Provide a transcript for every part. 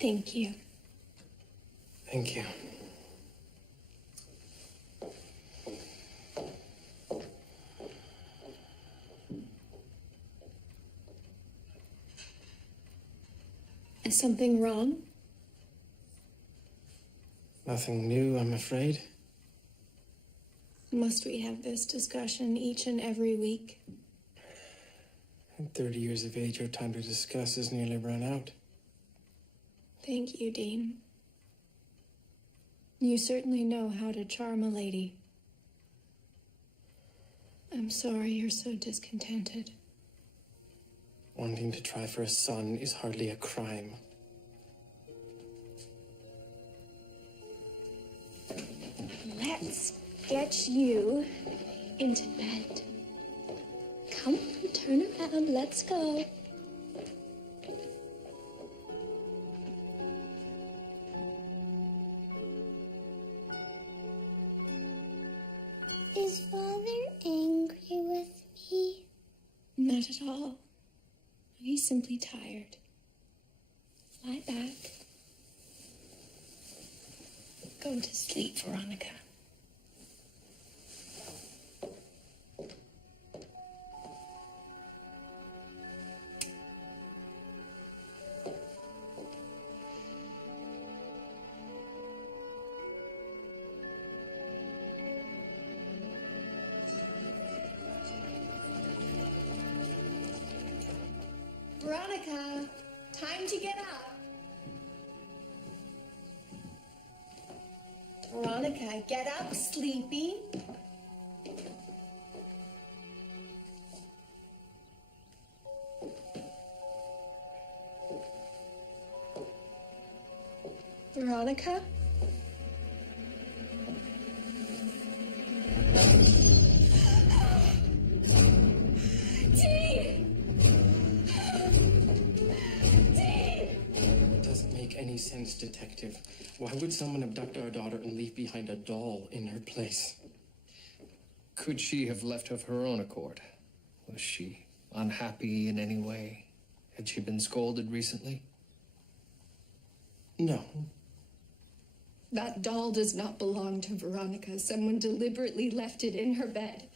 Thank you. Thank you. Is something wrong? Nothing new, I'm afraid. Must we have this discussion each and every week? At 30 years of age, your time to discuss has nearly run out. Thank you, Dean. You certainly know how to charm a lady. I'm sorry you're so discontented. Wanting to try for a son is hardly a crime. Let's get you into bed. Come, turn around, let's go. Is Father angry with me? Not at all. He's simply tired. Lie back. Go to sleep, Veronica. Veronica, time to get up. Veronica, get up, sleepy. Veronica? It doesn't make any sense, Detective. Why would someone abduct our daughter and leave behind a doll in her place? Could she have left of her own accord? Was she unhappy in any way? Had she been scolded recently? No. That doll does not belong to Veronica. Someone deliberately left it in her bed.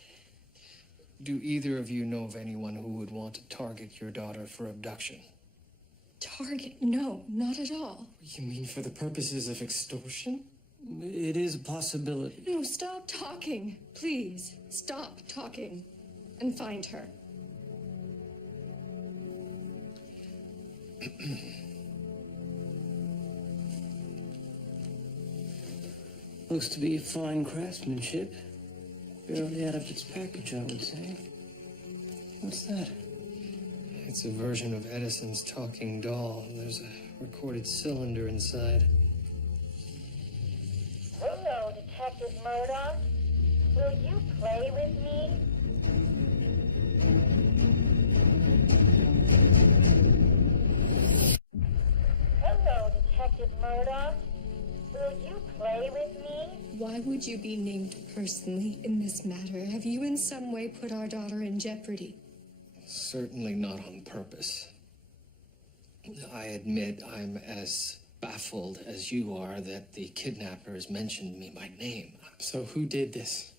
Do either of you know of anyone who would want to target your daughter for abduction? Target? No, not at all. You mean for the purposes of extortion? It is a possibility. No, stop talking. Please, stop talking. And find her. Looks to be fine craftsmanship. Barely out of its package, I would say. What's that? It's a version of Edison's talking doll. There's a recorded cylinder inside. Hello, Detective Murdoch. Will you play with me? Hello, Detective Murdoch. Will you play with me? Why would you be named personally in this matter? Have you in some way put our daughter in jeopardy? Certainly not on purpose. I admit I'm as baffled as you are that the kidnappers mentioned me by name. So who did this?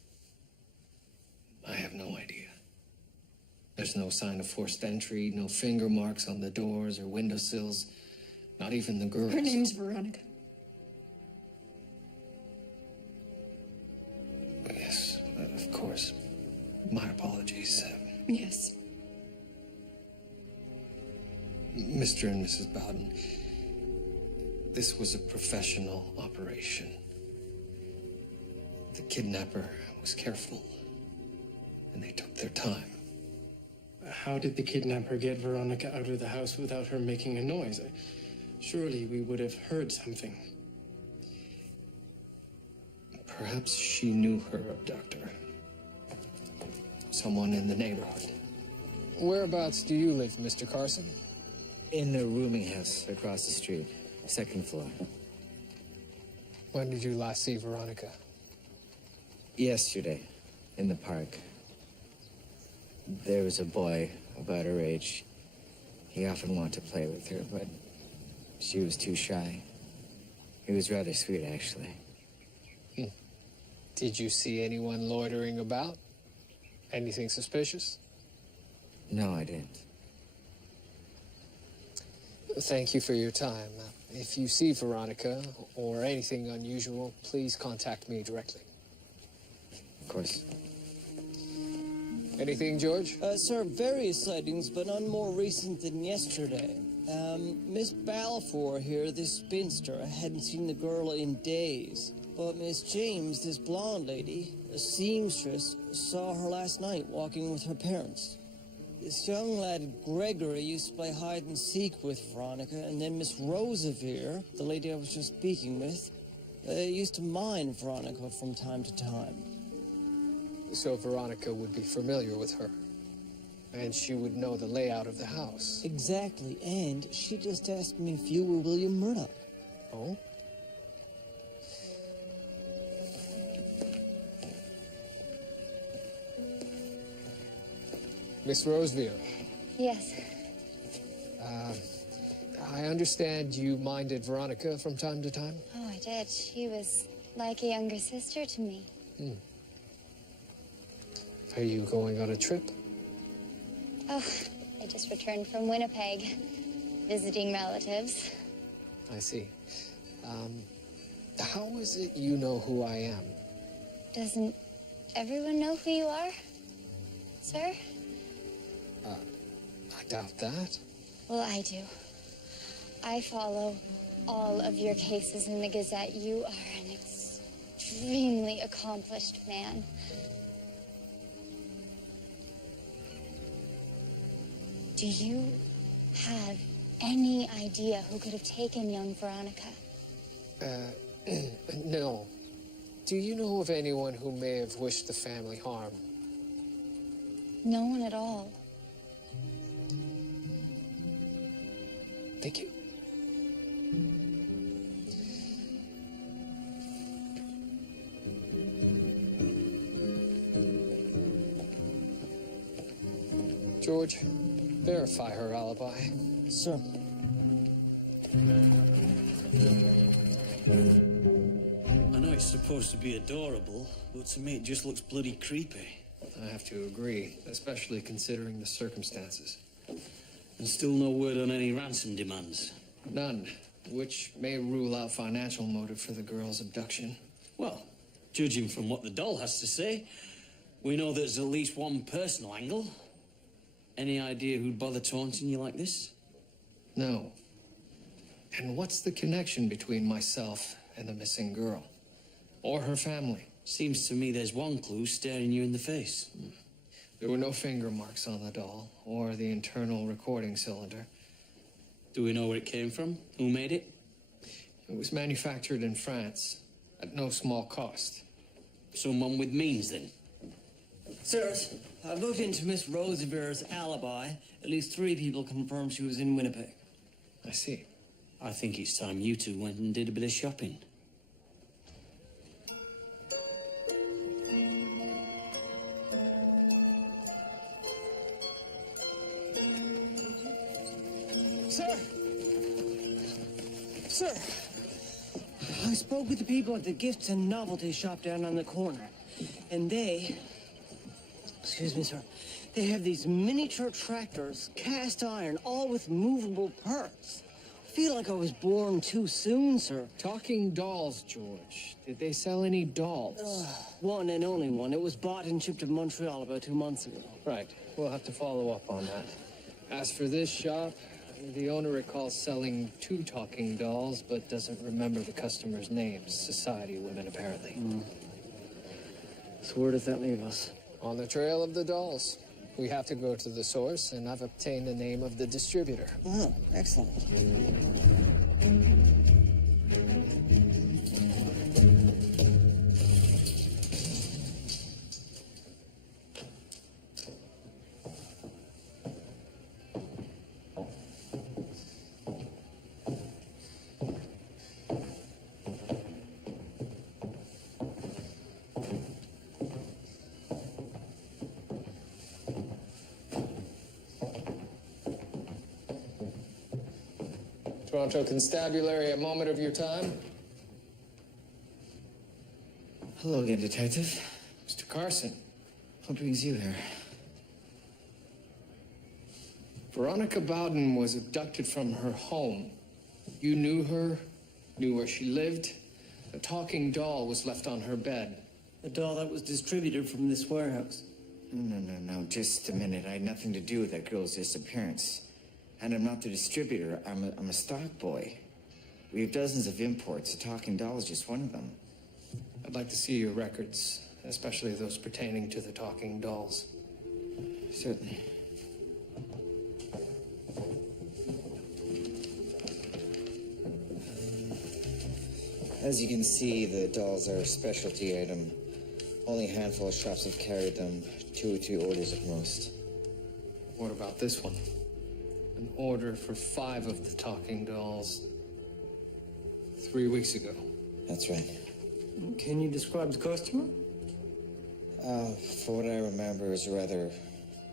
I have no idea. There's no sign of forced entry, no finger marks on the doors or windowsills, not even the girls. Her name's Veronica. Yes, of course. My apologies. Yes. Mr. and Mrs. Bowden, this was a professional operation. The kidnapper was careful, and they took their time. How did the kidnapper get Veronica out of the house without her making a noise? Surely we would have heard something. Perhaps she knew her abductor. Someone in the neighborhood. Whereabouts do you live, Mr. Carson? In the rooming house across the street, second floor. When did you last see Veronica? Yesterday, in the park. There was a boy about her age. He often wanted to play with her, but She was too shy. He was rather sweet, actually. Did you see anyone loitering about? Anything suspicious? No, I didn't. Thank you for your time. If you see Veronica or anything unusual, please contact me directly. Of course. Anything, George? Sir, various sightings, but none more recent than yesterday. Miss Balfour here, this spinster, I hadn't seen the girl in days. But Miss James, this blonde lady, a seamstress, saw her last night walking with her parents. This young lad, Gregory, used to play hide and seek with Veronica, and then Miss Roosevere, the lady I was just speaking with, used to mind Veronica from time to time. So Veronica would be familiar with her. And she would know the layout of the house. Exactly, and she just asked me if you were William Murdoch. Oh? Miss Rosevere, Yes. I understand you minded Veronica from time to time? Oh, I did. She was like a younger sister to me. Are you going on a trip? Oh, I just returned from Winnipeg, visiting relatives. I see. How is it you know who I am? Doesn't everyone know who you are, sir? I doubt that. Well, I do. I follow all of your cases in the Gazette. You are an extremely accomplished man. Do you have any idea who could have taken young Veronica? No. Do you know of anyone who may have wished the family harm? No one at all. Thank you. George, verify her alibi. Sir. I know it's supposed to be adorable, but to me it just looks bloody creepy. I have to agree, especially considering the circumstances. And still no word on any ransom demands. None, which may rule out financial motive for the girl's abduction. Well, judging from what the doll has to say, we know there's at least one personal angle. Any idea who'd bother taunting you like this? No. And what's the connection between myself and the missing girl? Or her family? Seems to me there's one clue staring you in the face. There were no finger marks on the doll, or the internal recording cylinder. Do we know where it came from? Who made it? It was manufactured in France, at no small cost. Someone with means, then? Sirs, I've looked into Miss Rosevere's alibi. At least 3 people confirmed she was in Winnipeg. I see. I think it's time you two went and did a bit of shopping. Sir! Sir! I spoke with the people at the gifts and novelty shop down on the corner. And they... Excuse me, sir. They have these miniature tractors, cast iron, all with movable parts. I feel like I was born too soon, sir. Talking dolls, George. Did they sell any dolls? One and only one. It was bought and shipped to Montreal about 2 months ago. Right. We'll have to follow up on that. As for this shop, the owner recalls selling 2 talking dolls, but doesn't remember the customer's names. Society women, apparently. So where does that leave us? On the trail of the dolls. We have to go to the source, and I've obtained the name of the distributor. Oh, excellent. Toronto Constabulary, a moment of your time. Hello again, Detective. Mr. Carson. What brings you here? Veronica Bowden was abducted from her home. You knew her, knew where she lived. A talking doll was left on her bed. A doll that was distributed from this warehouse. No, just a minute. I had nothing to do with that girl's disappearance. And I'm not the distributor. I'm a stock boy. We have dozens of imports. A talking doll is just one of them. I'd like to see your records, especially those pertaining to the talking dolls. Certainly. As you can see, the dolls are a specialty item. Only a handful of shops have carried them. 2 or 3 orders at most. What about this one? An order for 5 of the talking dolls 3 weeks ago. That's right. Can you describe the customer? For what I remember, it was a rather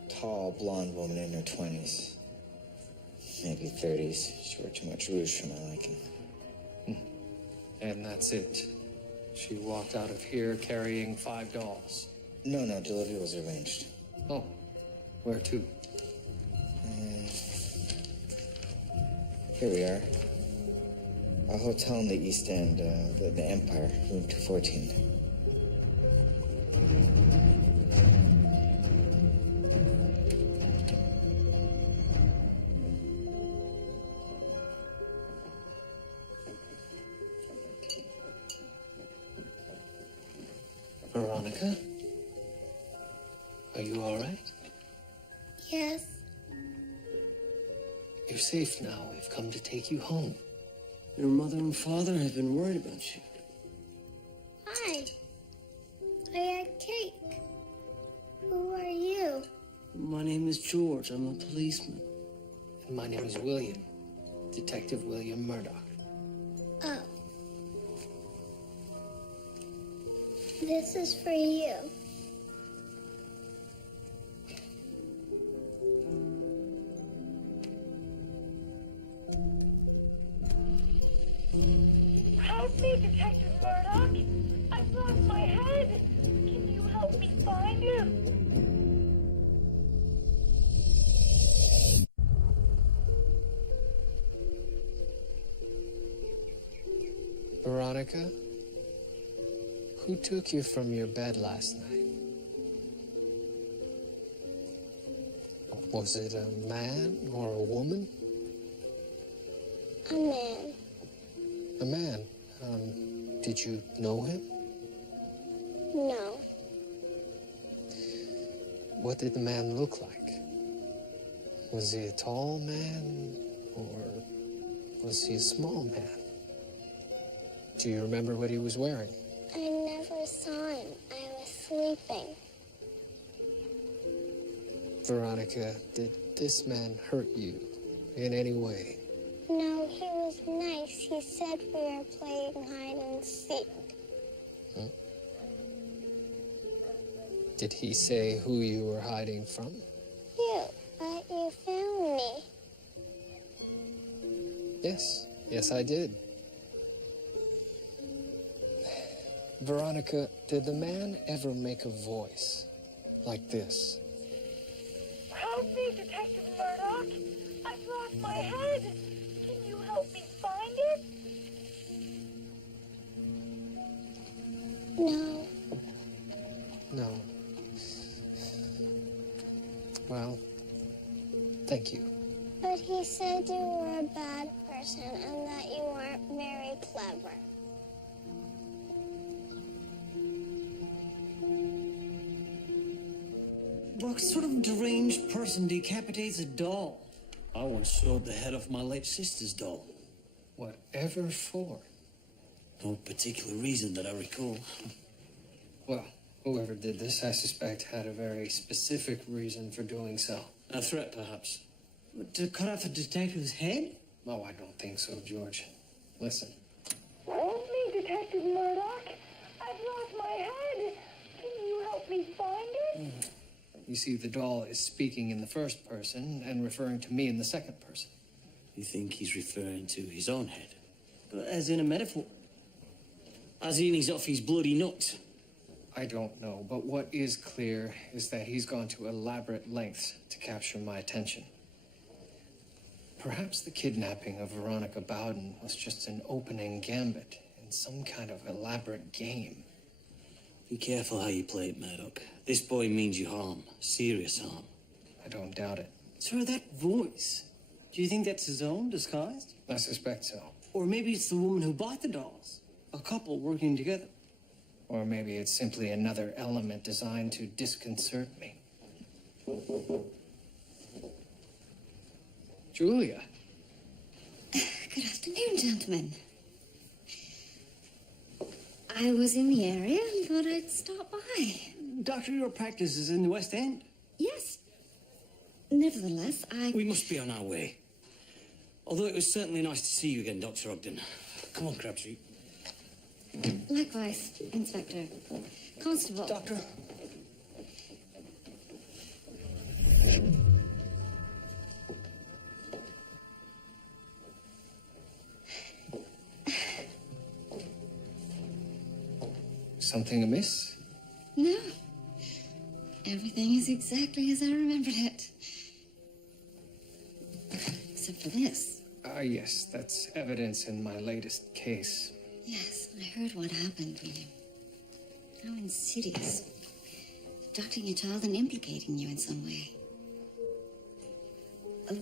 tall, blonde woman in her 20s. Maybe 30s. She wore too much rouge for my liking. And that's it. She walked out of here carrying 5 dolls. No, delivery was arranged. Oh, where to? Here we are. A hotel in the East End, the Empire, room 214. Veronica? Are you all right? Yes. You're safe now. We've come to take you home. Your mother and father have been worried about you. Hi. I had cake. Who are you? My name is George. I'm a policeman. And my name is William. Detective William Murdoch. Oh. This is for you. Help me, Detective Murdoch! I've lost my head! Can you help me find him? Veronica? Who took you from your bed last night? Was it a man or a woman? A man. A man. Did you know him? No. What did the man look like? Was he a tall man or was he a small man? Do you remember what he was wearing? I never saw him. I was sleeping. Veronica, did this man hurt you in any way? No, he was nice. He said we were playing hide and seek. Huh? Did he say who you were hiding from? You, but you found me. Yes, I did. Veronica, did the man ever make a voice like this? Help me, Detective Murdoch! I've lost my head! Can you help me find it? No. No. Well, thank you. But he said you were a bad person and that you weren't very clever. What sort of deranged person decapitates a doll? I once sawed the head off my late sister's doll. Whatever for? No particular reason that I recall. Well, whoever did this, I suspect, had a very specific reason for doing so. A threat, perhaps. To cut off a detective's head? Oh, I don't think so, George. Listen. Help me, Detective Murdoch! I've lost my head! Can you help me find it? You see, the doll is speaking in the first person and referring to me in the second person. You think he's referring to his own head? But as in a metaphor. As in he's off his bloody nut? I don't know, but what is clear is that he's gone to elaborate lengths to capture my attention. Perhaps the kidnapping of Veronica Bowden was just an opening gambit in some kind of elaborate game. Be careful how you play it, Murdoch. This boy means you harm. Serious harm. I don't doubt it. Sir, that voice. Do you think that's his own, disguised? I suspect so. Or maybe it's the woman who bought the dolls. A couple working together. Or maybe it's simply another element designed to disconcert me. Julia. Good afternoon, gentlemen. I was in the area and thought I'd stop by. Doctor, your practice is in the West End. Yes. Nevertheless, We must be on our way. Although it was certainly nice to see you again, Dr. Ogden. Come on, Crabtree. Likewise, Inspector. Constable. Doctor. Something amiss? No. Everything is exactly as I remembered it. Except for this. Yes, that's evidence in my latest case. Yes, I heard what happened, William. How insidious. Abducting a child and implicating you in some way.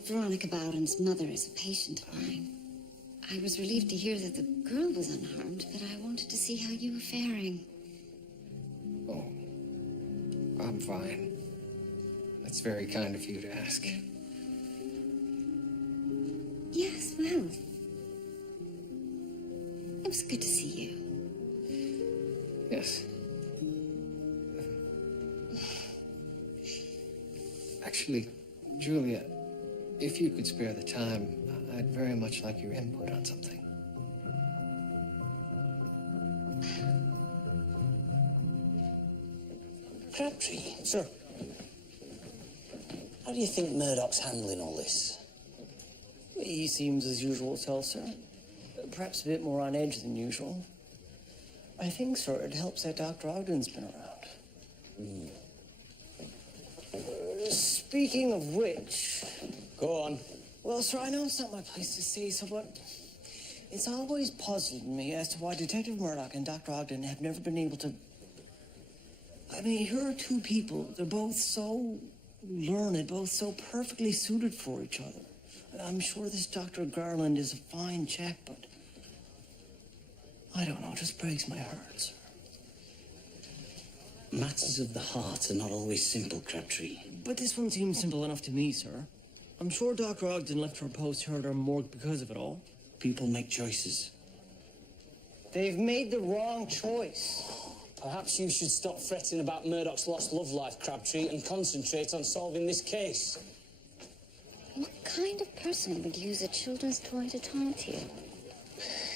Veronica Bowden's mother is a patient of mine. I was relieved to hear that the girl was unharmed, but I wanted to see how you were faring. Oh, I'm fine. That's very kind of you to ask. Yes, well, it was good to see you. Yes. Actually, Julia, if you could spare the time, I'd very much like your input on something. Crabtree, Sir. how do you think Murdoch's handling all this? He seems as usual self, sir. Perhaps a bit more on edge than usual. I think, sir, it helps that Dr. Ogden's been around. Speaking of which... Go on. Well, sir, I know it's not my place to say so, but it's always puzzled me as to why Detective Murdoch and Dr. Ogden have never been able to... I mean, here are two people. They're both so learned, both so perfectly suited for each other. I'm sure this Dr. Garland is a fine chap, but... I don't know, it just breaks my heart, sir. Matters of the heart are not always simple, Crabtree. But this one seems simple enough to me, sir. I'm sure Dr. Ogden left her post here at our morgue because of it all. People make choices. They've made the wrong choice. Perhaps you should stop fretting about Murdoch's lost love life, Crabtree, and concentrate on solving this case. What kind of person would use a children's toy to taunt you?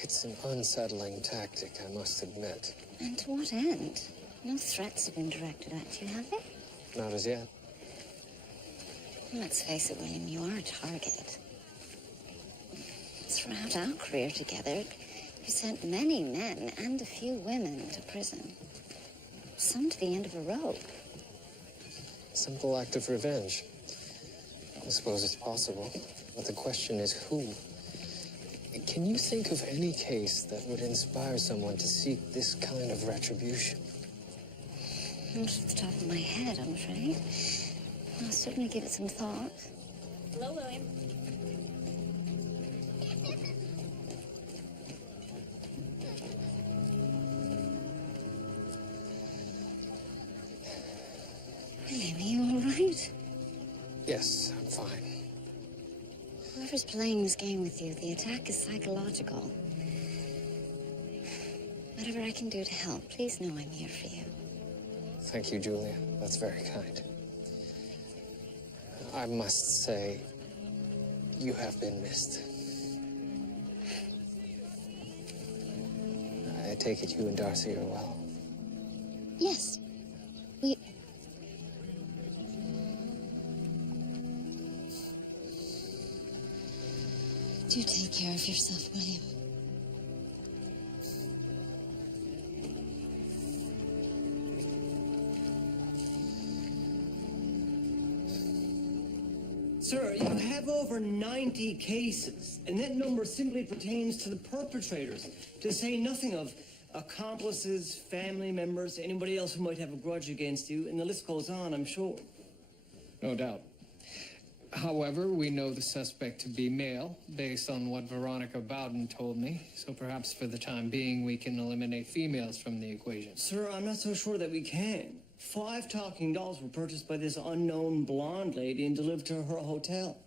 It's an unsettling tactic, I must admit. And to what end? No threats have been directed at you, have they? Not as yet. Let's face it, William, you are a target. Throughout our career together, you sent many men and a few women to prison. Some to the end of a rope. Simple act of revenge. I suppose it's possible, but the question is who? Can you think of any case that would inspire someone to seek this kind of retribution? Not off the top of my head, I'm afraid. I'll certainly give it some thought. Hello, William. William, are you all right? Yes, I'm fine. Whoever's playing this game with you, the attack is psychological. Whatever I can do to help, please know I'm here for you. Thank you, Julia. That's very kind. I must say, you have been missed. I take it you and Darcy are well. Yes. Do take care of yourself, William. Sir, you have over 90 cases, and that number simply pertains to the perpetrators, to say nothing of accomplices, family members, anybody else who might have a grudge against you, and the list goes on, I'm sure. No doubt. However, we know the suspect to be male, based on what Veronica Bowden told me, so perhaps for the time being we can eliminate females from the equation. Sir, I'm not so sure that we can. 5 talking dolls were purchased by this unknown blonde lady and delivered to her hotel.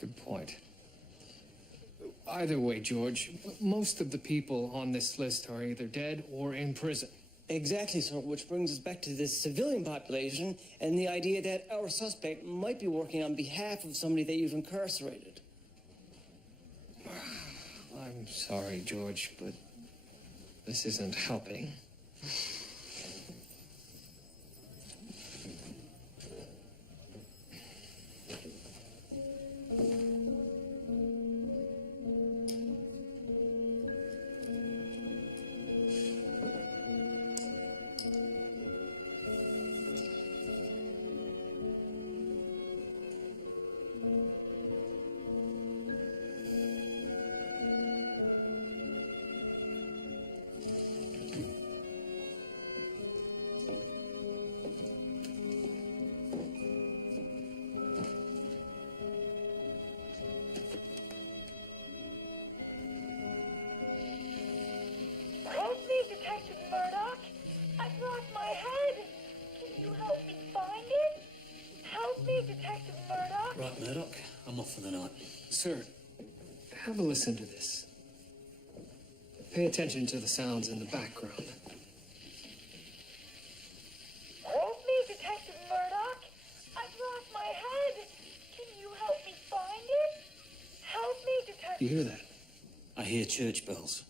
Good point. Either way, George, most of the people on this list are either dead or in prison. Exactly, sir, which brings us back to this civilian population and the idea that our suspect might be working on behalf of somebody that you've incarcerated. I'm sorry, George, but this isn't helping. Help me, Detective Murdoch. I've lost my head. Can you help me find it? Help me, Detective Murdoch. Right, Murdoch, I'm off for the night. Sir, have a listen to this. Pay attention to the sounds in the background. Help me, Detective Murdoch. I've lost my head. Can you help me find it? Help me, Detective... Do you hear that? I hear church bells.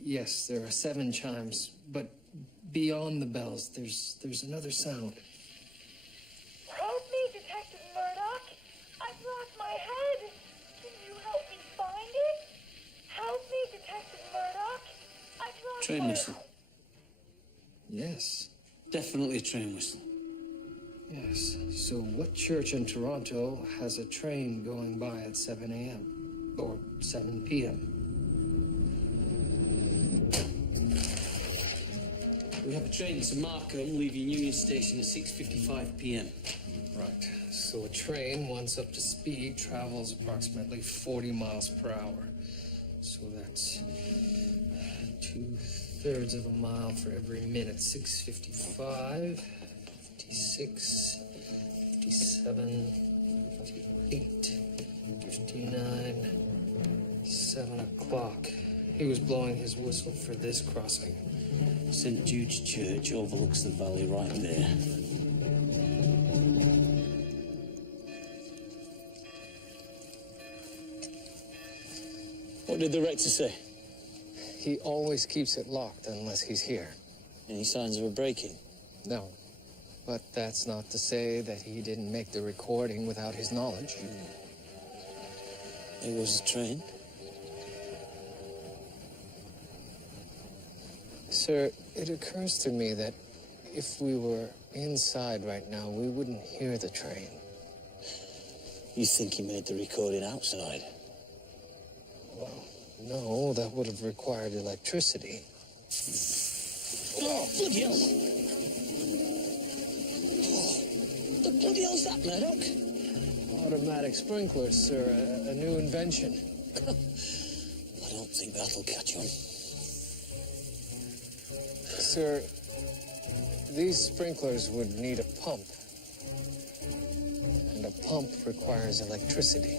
Yes, there are 7 chimes, but beyond the bells, there's another sound. Help me, Detective Murdoch. I've lost my head. Can you help me find it? Help me, Detective Murdoch. I've lost Train my whistle. Yes. Definitely a train whistle. Yes. So what church in Toronto has a train going by at 7 a.m. or 7 p.m.? We have a train to Markham leaving Union Station at 6:55 p.m. Right. So a train, once up to speed, travels approximately 40 miles per hour. So that's 2/3 of a mile for every minute. 6:55, 56, 57, 58, 59, 7 o'clock. He was blowing his whistle for this crossing. St. Jude's Church overlooks the valley right there. What did the rector say? He always keeps it locked unless he's here. Any signs of a break-in? No. But that's not to say that he didn't make the recording without his knowledge. There goes the train. Sir, it occurs to me that if we were inside right now, we wouldn't hear the train. You think he made the recording outside? Well, no, that would have required electricity. Oh, bloody hell! The bloody hell's that, Murdoch? Automatic sprinklers, sir, a new invention. I don't think that'll catch on. Sir, these sprinklers would need a pump. And a pump requires electricity.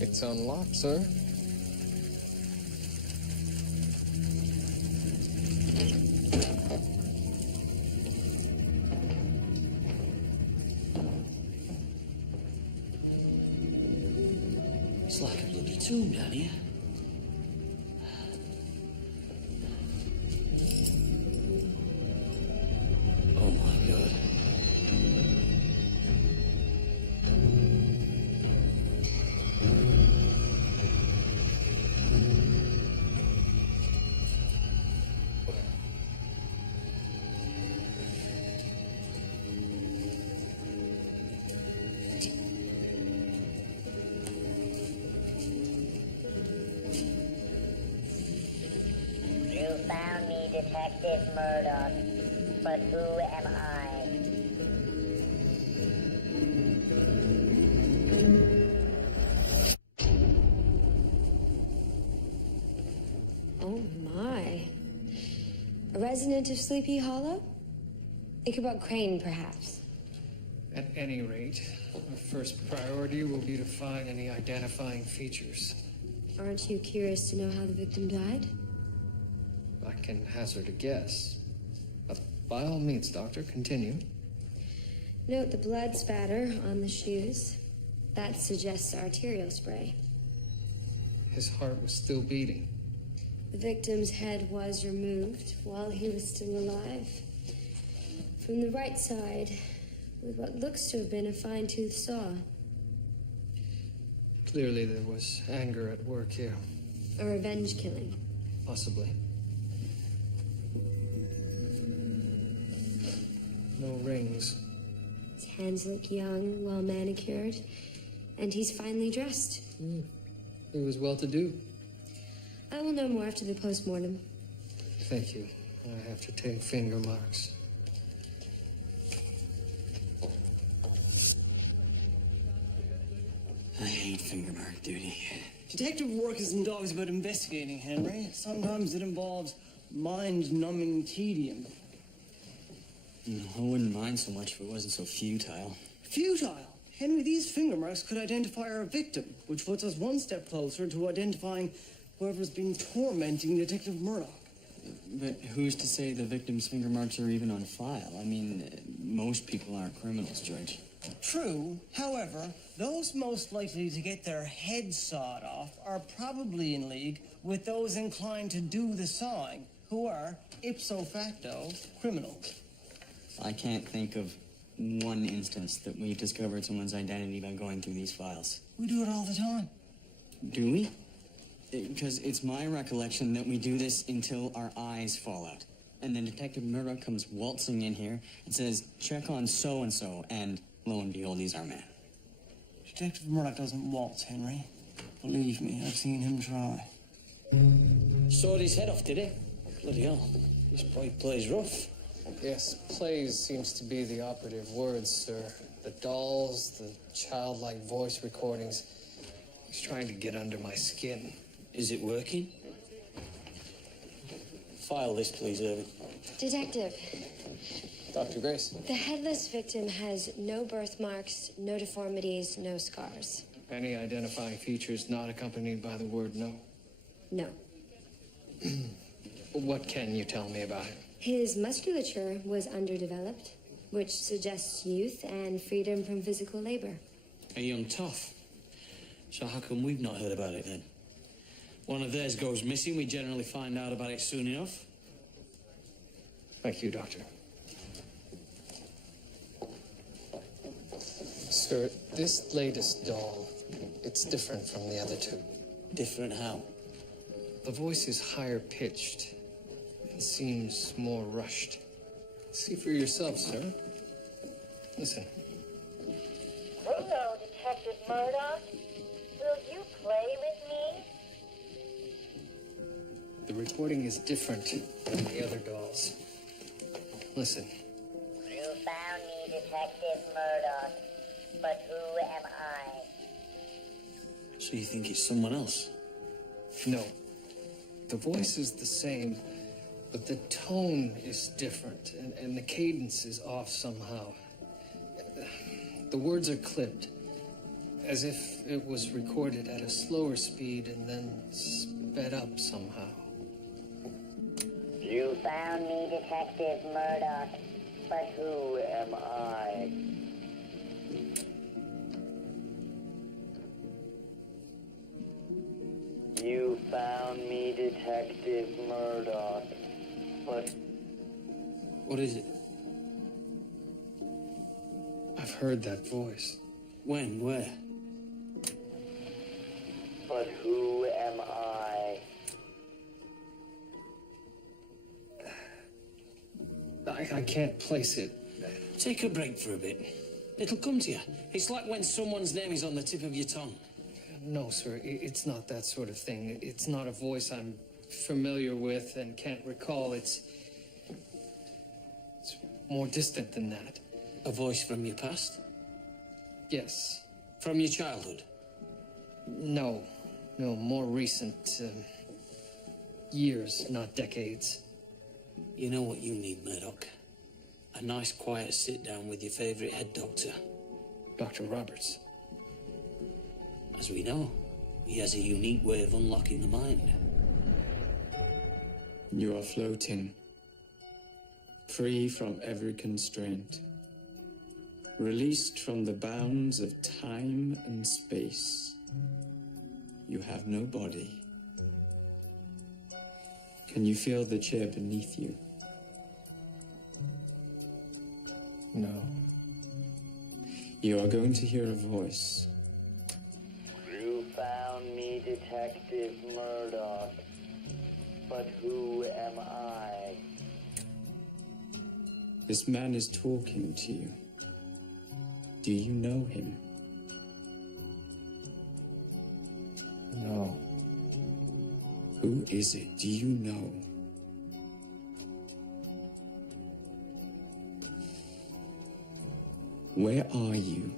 It's unlocked, sir. It's like a bloody tomb down here. Oh my god. You found me, Detective Murdoch. But who am I? Oh my. A resident of Sleepy Hollow? Ichabod Crane, perhaps. At any rate, our first priority will be to find any identifying features. Aren't you curious to know how the victim died? I can hazard a guess. But by all means, Doctor, continue. Note the blood spatter on the shoes. That suggests arterial spray. His heart was still beating. The victim's head was removed while he was still alive. From the right side, with what looks to have been a fine-tooth saw. Clearly there was anger at work here. A revenge killing. Possibly. No rings. His hands look young, well manicured, and he's finely dressed. He was well-to-do. I will know more after the post-mortem. Thank you. I have to take finger marks. I hate finger mark duty. Detective work isn't always about investigating, Henry. Sometimes it involves mind-numbing tedium. No, I wouldn't mind so much if it wasn't so futile. Futile? Henry, these finger marks could identify our victim, which puts us one step closer to identifying whoever's been tormenting Detective Murdoch. But who's to say the victim's finger marks are even on file? I mean, most people aren't criminals, George. True. However, those most likely to get their heads sawed off are probably in league with those inclined to do the sawing, who are, ipso facto, criminals. I can't think of one instance that we discovered someone's identity by going through these files. We do it all the time. Do we? Because it's my recollection that we do this until our eyes fall out. And then Detective Murdoch comes waltzing in here and says, check on so-and-so, and lo and behold, he's our man. Detective Murdoch doesn't waltz, Henry. Believe me, I've seen him try. Sawed his head off, did he? Bloody hell. This boy plays rough. Yes, plays seems to be the operative word, sir. The dolls, the childlike voice recordings. He's trying to get under my skin. Is it working? File this, please, Irving. Detective, Dr. Grace. the headless victim has no birthmarks, no deformities, no scars. Any identifying features not accompanied by the word no? No. What can you tell me about it? His musculature was underdeveloped, which suggests youth and freedom from physical labor. A young tough. So how come we've not heard about it then? One of theirs goes missing, we generally find out about it soon enough. Thank you, Doctor. Sir, this latest doll, it's different from the other two. Different how? The voice is higher pitched. It seems more rushed. See for yourself, sir. Listen. Hello, Detective Murdoch. Will you play with me? The recording is different than the other dolls. Listen. You found me, Detective Murdoch. But who am I? So you think it's someone else? No. The voice is the same, but the tone is different, and the cadence is off somehow. The words are clipped, as if it was recorded at a slower speed and then sped up somehow. You found me, Detective Murdoch. But who am I? found me, Detective Murdoch, but... What is it? I've heard that voice. When? Where? But who am I? I can't place it. Take a break for a bit. It'll come to you. It's like when someone's name is on the tip of your tongue. No, sir, it's not that sort of thing. It's not a voice I'm familiar with and can't recall. It's more distant than that. A voice from your past? Yes. From your childhood? No, more recent. Years, not decades. You know what you need, Murdoch? A nice, quiet sit-down with your favorite head doctor. Dr. Roberts. As we know, he has a unique way of unlocking the mind. You are floating, free from every constraint, released from the bounds of time and space. You have no body. Can you feel the chair beneath you? No. You are going to hear a voice. You found me, Detective Murdoch, but who am I? This man is talking to you. Do you know him? No. Who is it? Do you know? Where are you?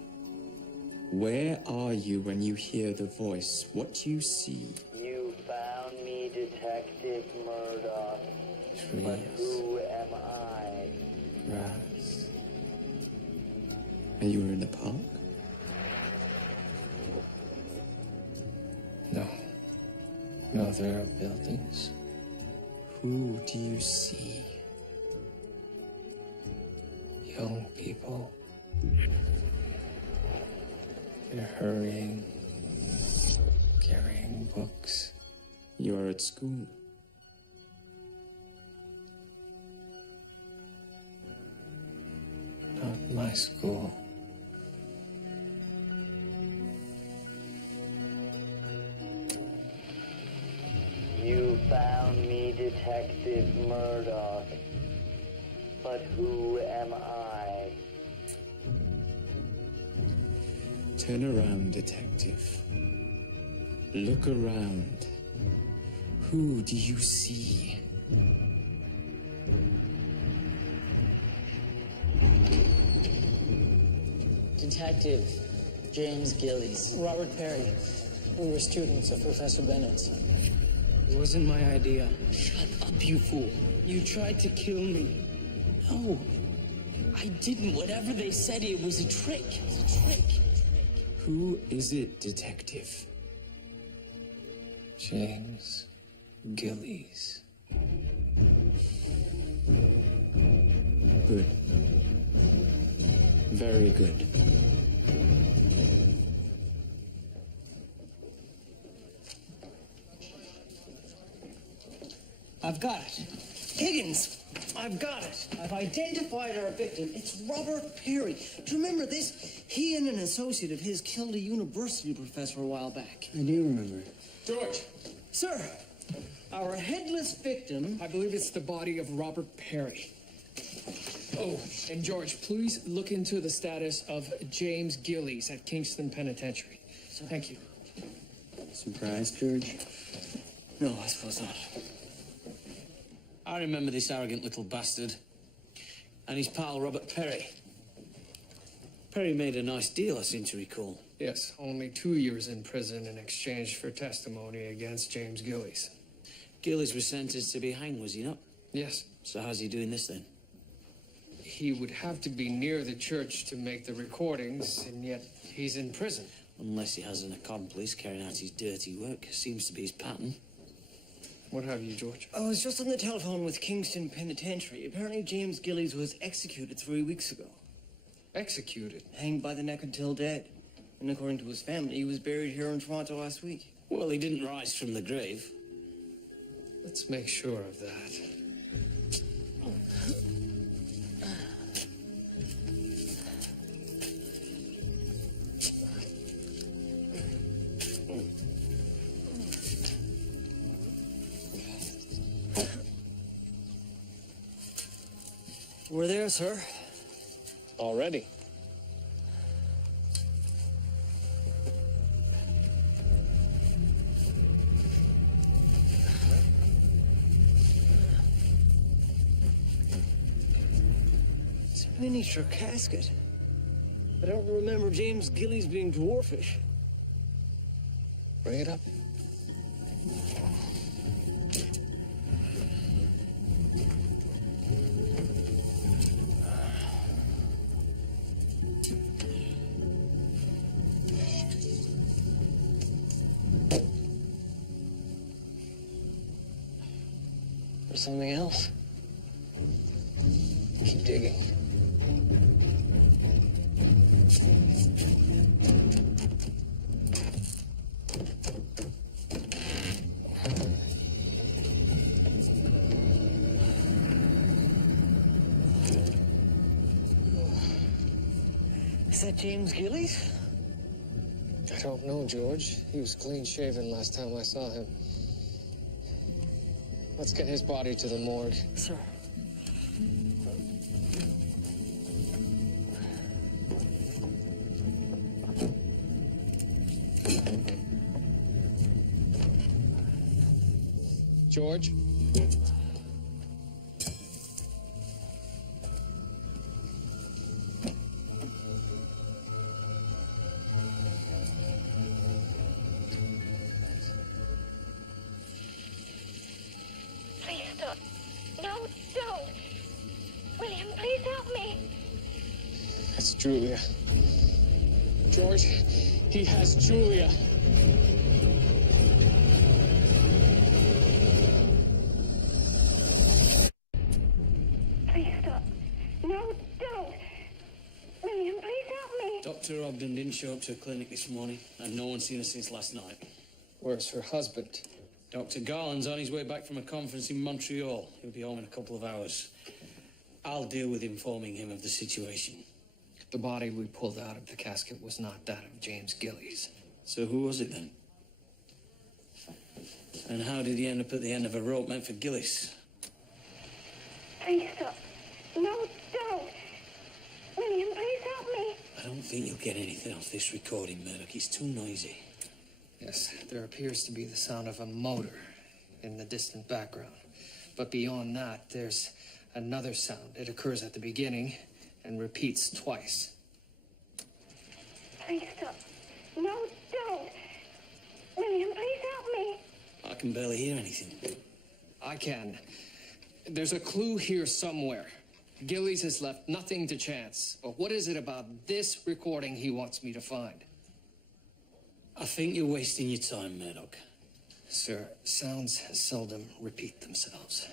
Where are you when you hear the voice? What do you see? You found me, Detective Murdoch, but Trees. who am I? Grass. And you were in the park? No. No, there are buildings. Who do you see? Young people. They're hurrying, carrying books. You are at school. Not my school. You found me, Detective Murdoch, but who am I? Turn around, detective. Look around. Who do you see? Detective James Gillies. Robert Perry. We were students of Professor Bennett's. It wasn't my idea. Shut up, you fool. You tried to kill me. No, I didn't. Whatever they said, it was a trick. It was a trick. Who is it, detective? James Gillies. Good. Very good. I've got it. Higgins, I've got it. I've identified our victim. It's Robert Perry. Do you remember this? He and an associate of his killed a university professor a while back. I do remember. George! Sir, our headless victim... I believe it's the body of Robert Perry. Oh, and George, please look into the status of James Gillies at Kingston Penitentiary. Thank you. Surprised, George? No, I suppose not. I remember this arrogant little bastard. And his pal, Robert Perry. Perry made a nice deal, I seem to recall. Yes, only 2 years in prison in exchange for testimony against James Gillies. Gillies was sentenced to be hanged, was he not? Yes. So how's he doing this, then? He would have to be near the church to make the recordings, and yet he's in prison. Unless he has an accomplice carrying out his dirty work. Seems to be his pattern. What have you, George? I was just on the telephone with Kingston Penitentiary. Apparently James Gillies was executed 3 weeks ago. Executed? Hanged by the neck until dead. And according to his family, he was buried here in Toronto last week. Well, he didn't rise from the grave. Let's make sure of that. We're there, sir. Already? It's a miniature casket. I don't remember James Gillies being dwarfish. Bring it up. Or something else? Keep digging. Is that James Gillies? I don't know, George. He was clean shaven last time I saw him. Let's get his body to the morgue. Sir. George? Please stop. No, don't. William, please help me. That's Julia. George, he has Julia. Please stop. No, don't. William, please help me. Dr. Ogden didn't show up to a clinic this morning, and no one's seen her since last night. Where's her husband? Dr. Garland's on his way back from a conference in Montreal. He'll be home in a couple of hours. I'll deal with informing him of the situation. The body we pulled out of the casket was not that of James Gillies. So who was it then? And how did he end up at the end of a rope meant for Gillis? Please stop. No, don't. William, please help me. I don't think you'll get anything off this recording, Murdoch. It's too noisy. Yes, there appears to be the sound of a motor in the distant background. But beyond that, there's another sound. It occurs at the beginning and repeats twice. Please stop. No, don't. William, please help me. I can barely hear anything. I can. There's a clue here somewhere. Gillies has left nothing to chance. But what is it about this recording he wants me to find? I think you're wasting your time, Murdoch. Sir, sounds seldom repeat themselves.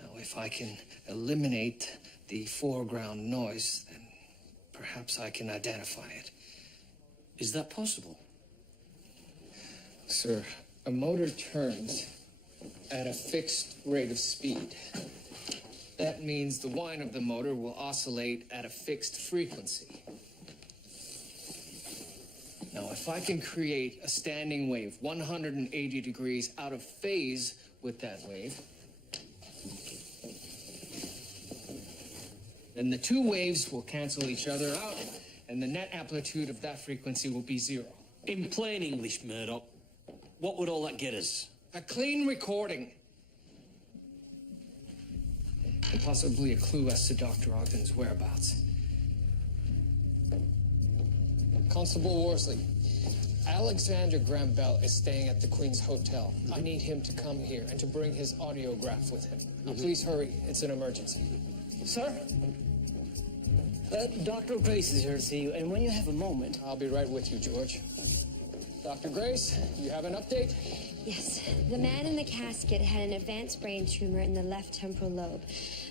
Now, if I can eliminate the foreground noise, then perhaps I can identify it. Is that possible? Sir, a motor turns at a fixed rate of speed. That means the whine of the motor will oscillate at a fixed frequency. Now, if I can create a standing wave 180 degrees out of phase with that wave, then the two waves will cancel each other out, and the net amplitude of that frequency will be zero. In plain English, Murdoch, what would all that get us? A clean recording. And possibly a clue as to Dr. Ogden's whereabouts. Constable Worsley, Alexander Graham Bell is staying at the Queen's Hotel. I need him to come here and to bring his audiograph with him. Now, please hurry. It's an emergency. Sir? Dr. Grace is here to see you, and when you have a moment... I'll be right with you, George. Dr. Grace, you have an update? Yes. The man in the casket had an advanced brain tumor in the left temporal lobe.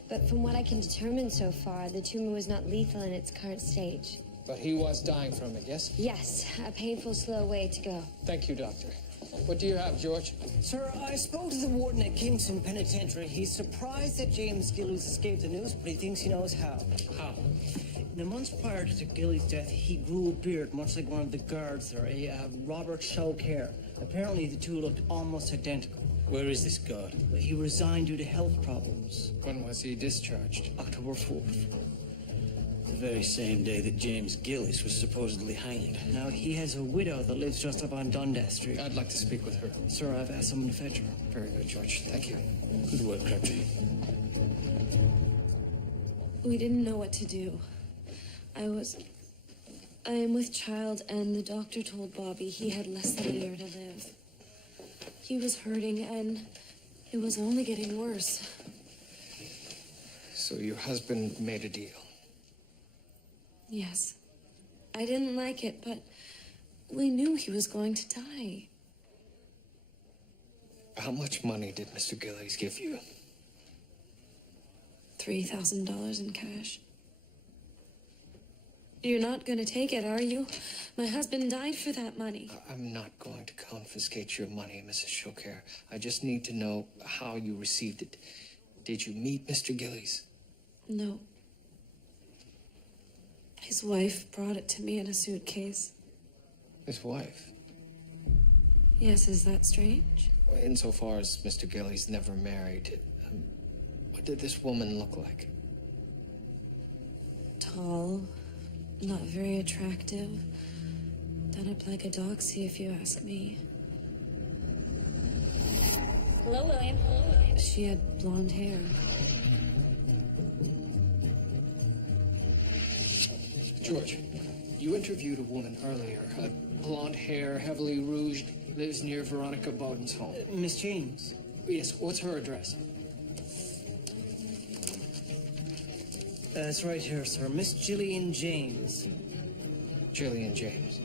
But from what I can determine so far, the tumor was not lethal in its current stage. But he was dying from it, yes? Yes. A painful, slow way to go. Thank you, Doctor. What do you have, George? Sir, I spoke to the warden at Kingston Penitentiary. He's surprised that James Gillies escaped the news, but he thinks he knows how. How? In the months prior to Gillies' death, he grew a beard, much like one of the guards there, a Robert Chaucer. Apparently, the two looked almost identical. Where is this guard? He resigned due to health problems. When was he discharged? October 4th. The very same day that James Gillis was supposedly hanged. Now, he has a widow that lives just up on Dundas Street. I'd like to speak with her. Sir, I've asked someone to fetch her. Very good, George. Thank you. Good work, Crabtree. We didn't know what to do. I am with child, and the doctor told Bobby he had less than a year to live. He was hurting, and it was only getting worse. So your husband made a deal? Yes. I didn't like it, but we knew he was going to die. How much money did Mr. Gillies give you? $3,000 in cash. You're not going to take it, are you? My husband died for that money. I'm not going to confiscate your money, Mrs. Chaucer. I just need to know how you received it. Did you meet Mr. Gillies? No. His wife brought it to me in a suitcase. His wife? Yes, is that strange? Well, insofar as Mr. Gillies never married, what did this woman look like? Tall, not very attractive. Done up like a doxy, if you ask me. Hello, William. She had blonde hair. George, you interviewed a woman earlier. Blonde hair, heavily rouged, lives near Veronica Bowden's home. Miss James? Yes, what's her address? It's right here, sir. Miss Gillian James. Gillian James.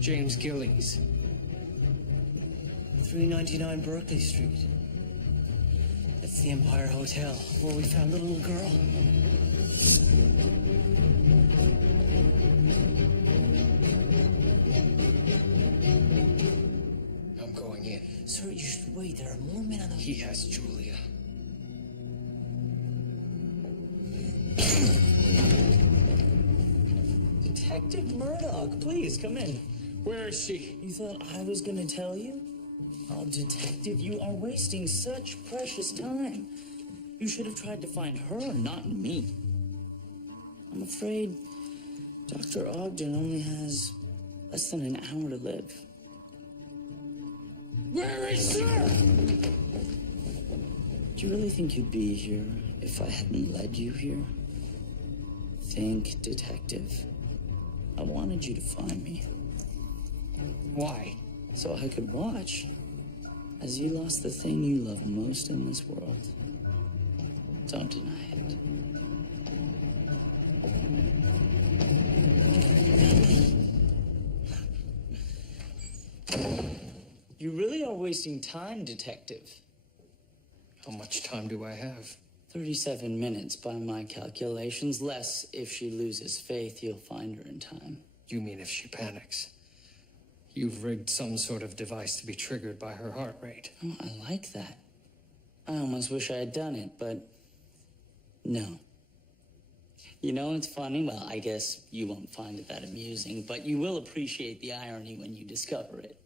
James Gillies. 399 Berkeley Street. That's the Empire Hotel, where we found the little girl. I'm going in. Sir, you should wait. There are more men on the... He has Julia. Detective Murdoch, please come in. Where is she? You thought I was gonna tell you? Oh, Detective, you are wasting such precious time. You should have tried to find her, not me. I'm afraid Dr. Ogden only has less than an hour to live. Where is she? Do you really think you'd be here if I hadn't led you here? Think, Detective. I wanted you to find me. Why? So I could watch as you lost the thing you love most in this world. Don't deny it. You really are wasting time, Detective. How much time do I have? 37 minutes by my calculations. Less if she loses faith, you'll find her in time. You mean if she panics? You've rigged some sort of device to be triggered by her heart rate. Oh, I like that. I almost wish I had done it, but no. You know, it's funny. Well, I guess you won't find it that amusing, but you will appreciate the irony when you discover it.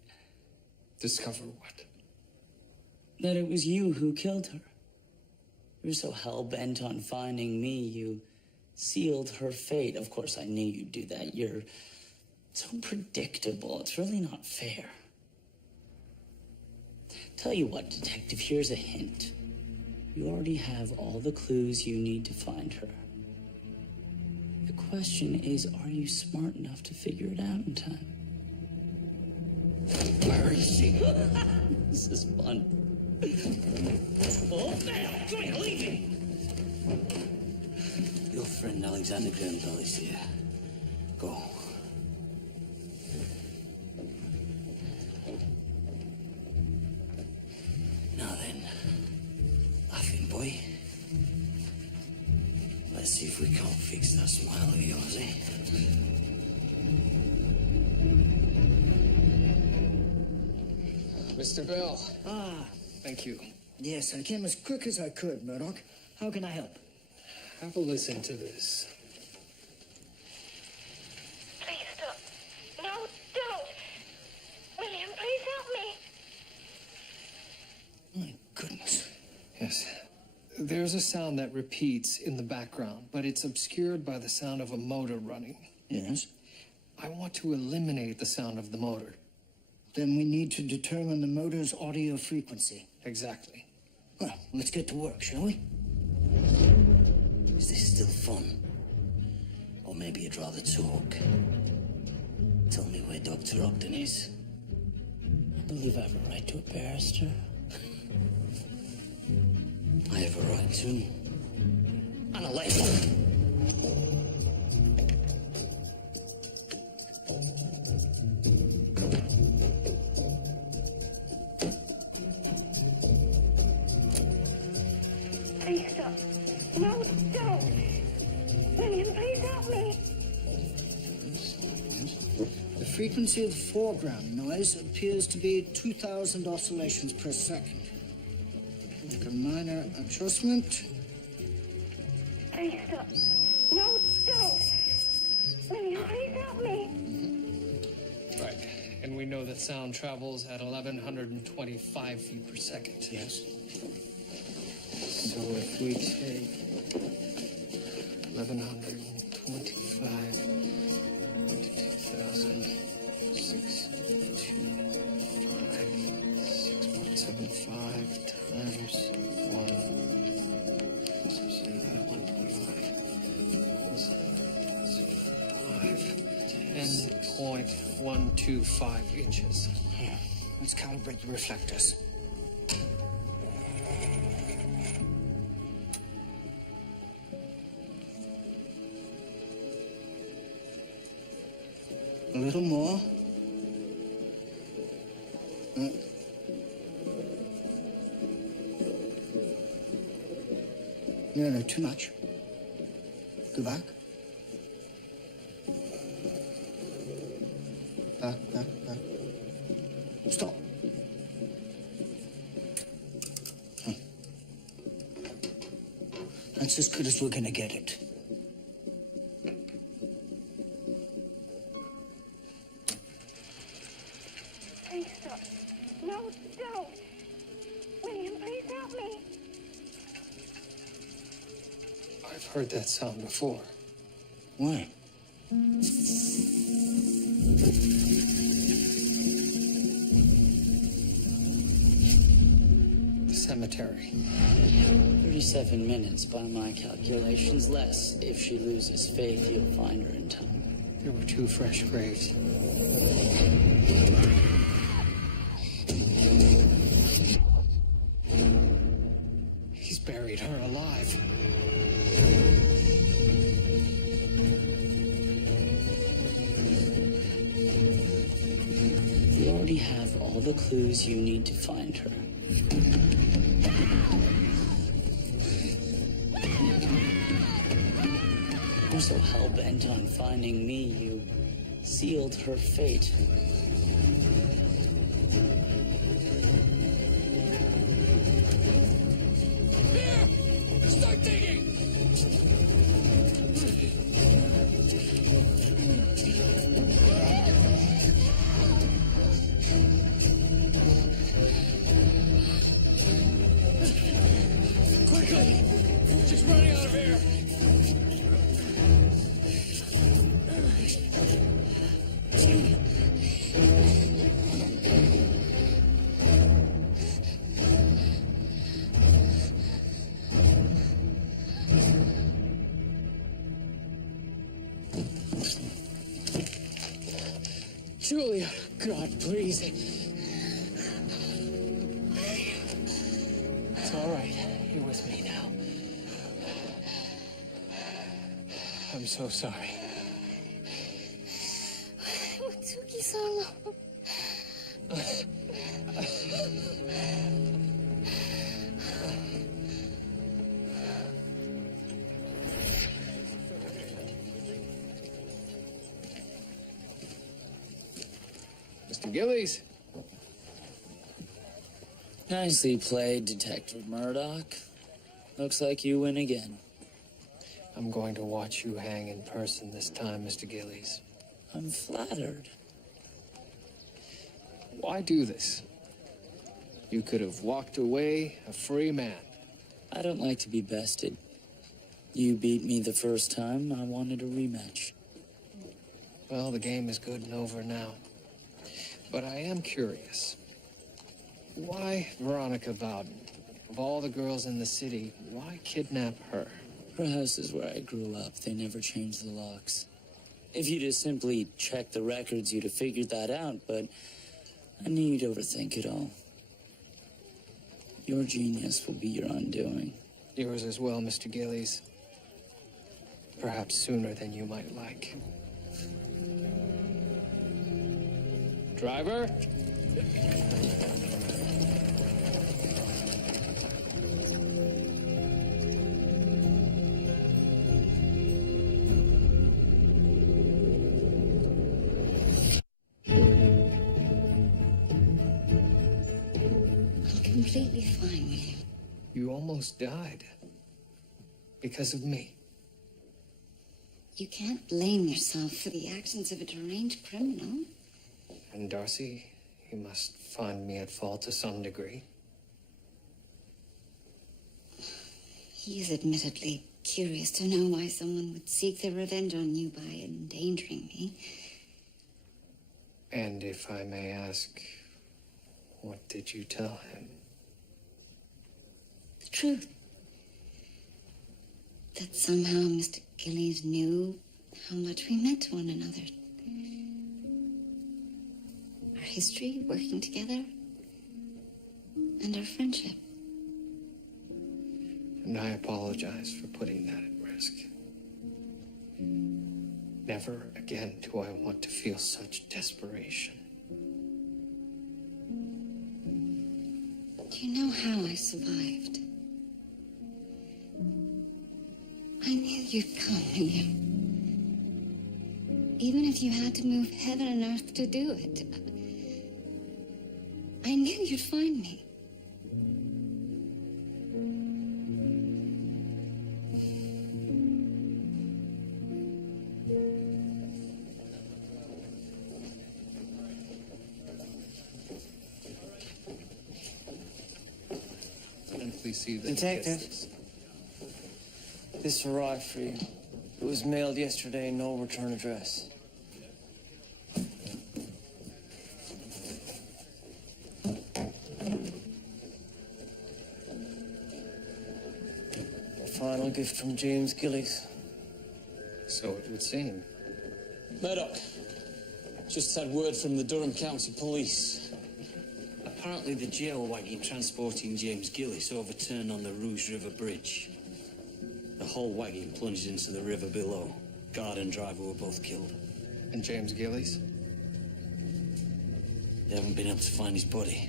Discover what? That it was you who killed her. You were so hell-bent on finding me, you sealed her fate. Of course, I knew you'd do that. You're so predictable. It's really not fair. Tell you what, Detective, here's a hint. You already have all the clues you need to find her. The question is, are you smart enough to figure it out in time? Where is she? This is fun. Oh, now! Come here, leave me! Your friend Alexander Grenville is here. Go. Now then, laughing boy. Let's see if we can't fix that smile of yours, eh? Mr. Bell. Ah. Thank you. Yes, I came as quick as I could, Murdoch. How can I help? Have a listen to this. Please stop. No, don't. William, please help me. My goodness. Yes. There's a sound that repeats in the background, but it's obscured by the sound of a motor running. Yes? I want to eliminate the sound of the motor. Then we need to determine the motor's audio frequency. Exactly. Well, let's get to work, shall we? Is this still fun? Or maybe you'd rather talk? Tell me where Dr. Ogden is. I believe I have a right to a barrister. I have a right to... an election. Please stop. No, don't. William, please help me. The frequency of the foreground noise appears to be 2,000 oscillations per second. Make a minor adjustment. Please stop. No, don't. William, please help me. Right. And we know that sound travels at 1,125 feet per second. Yes. So if we take 1,125 into 2,000, 6.75 times 1. 10.125 inches. Here, let's calibrate the reflectors. A little more. No, too much. Go back. Back. Stop. That's as good as we're gonna get it. Please stop. No, don't. William, please help me. I've heard that sound before. Why? The cemetery. 37 minutes by my calculations, less. If she loses faith, you'll find her in time. There were 2 fresh graves. He's buried her alive. You already have all the clues you need to find her. You're so hell-bent on finding me, you sealed her fate. Here! Start digging! Quickly! She's running out of air! Julia, God, please. It's all right. You're with me now. I'm so sorry. What took you so long? Mr. Gillies. Nicely played, Detective Murdoch. Looks like you win again. I'm going to watch you hang in person this time, Mr. Gillies. I'm flattered. Why do this? You could have walked away a free man. I don't like to be bested. You beat me the first time, I wanted a rematch. Well, the game is good and over now. But I am curious. Why Veronica Bowden? Of all the girls in the city, why kidnap her? Her house is where I grew up. They never changed the locks. If you'd have simply checked the records, you'd have figured that out, but I knew you'd overthink it all. Your genius will be your undoing. Yours as well, Mr. Gillies. Perhaps sooner than you might like. Driver? I'm completely fine with you. You almost died. Because of me. You can't blame yourself for the actions of a deranged criminal. And Darcy, you must find me at fault to some degree. He is admittedly curious to know why someone would seek their revenge on you by endangering me. And if I may ask, what did you tell him? The truth. That somehow Mr. Gillies knew how much we meant to one another. Our history, working together, and our friendship. And I apologize for putting that at risk. Never again do I want to feel such desperation. Do you know how I survived? I knew you'd come, and you. Even if you had to move heaven and earth to do it, I knew you'd find me. And please see the Detective, this arrived for you. It was mailed yesterday, no return address. A final gift from James Gillies. So it would seem. Murdoch, just had word from the Durham County Police. Apparently the jail wagon transporting James Gillis overturned on the Rouge River Bridge. The whole wagon plunged into the river below. Guard and driver were both killed. And James Gillies? They haven't been able to find his body.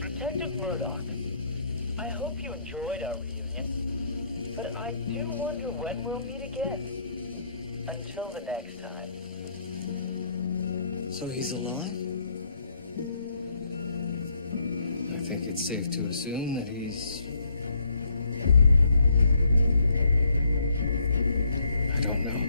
Detective Murdoch, I hope you enjoyed our reunion, but I do wonder when we'll meet again. Until the next time. So he's alive? I think it's safe to assume that he's... I don't know.